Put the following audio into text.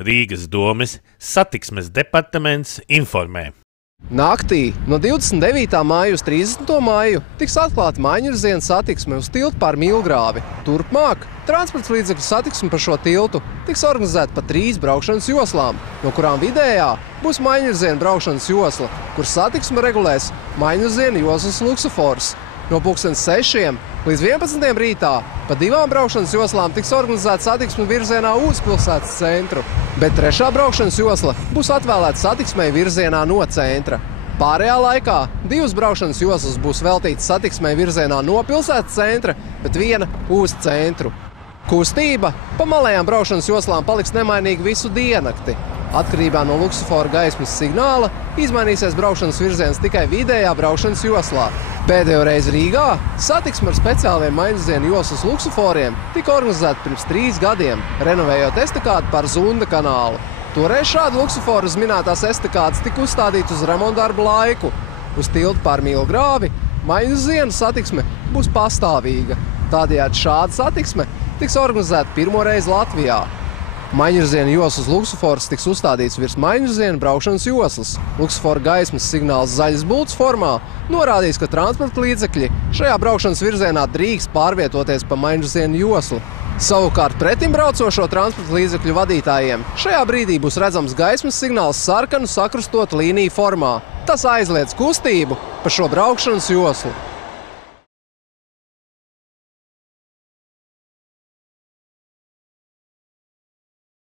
Rīgas domes satiksmes departaments informē. Naktī no 29. māja uz 30. māju tiks atklāta mājņvirziena satiksme uz tiltu pār Milgrāvi. Turpmāk transporta līdzekļu satiksme pa šo tiltu tiks organizēta pa 3 braukšanas joslām, no kurām vidējā būs mājņvirziena braukšanas josla, kur satiksme regulēs mājņvirziena joslas luksofors. No 6:00 līdz 11. rītā pa 2 braukšanas joslām tiks organizēta satiksme virzienā uz pilsētas centru, bet 3. braukšanas josla būs atvēlēta satiksmei virzienā no centra. Pārējā laikā 2 braukšanas joslas būs veltītas satiksmei virzienā no pilsētas centra, bet 1 uz centru. Kustība pa malējām braukšanas joslām paliks nemainīga visu diennakti. Atkarībā no luksofora gaismas signāla izmainīsies braukšanas virziens tikai vidējā braukšanas joslā. Pēdējo reizi Rīgā satiksme ar speciāliem mājņvirziena joslas luksoforiem tika organizēta pirms 3 gadiem, renovējot estakādu par Zunda kanālu. Toreiz šādi luksoforu uz minētās estakādas tika uzstādīti uz remontdarbu laiku. Uz tiltu pār Milgrāvi mājņvirziena satiksme būs pastāvīga. Tādējādi šāda satiksme tiks organizēta pirmo reizi Latvijā. Mājņvirziena joslas luksofors tiks uzstādīts virs mājņvirziena braukšanas joslas. Luksofora gaismas signāls zaļas bultas formā norādīs, ka transporta līdzekļi šajā braukšanas virzienā drīkst pārvietoties pa mājņvirziena joslu. Savukārt pretim braucošo transporta līdzekļu vadītājiem šajā brīdī būs redzams gaismas signāls sarkanu sakrustot līniju formā. Tas aizliedz kustību pa šo braukšanas joslu.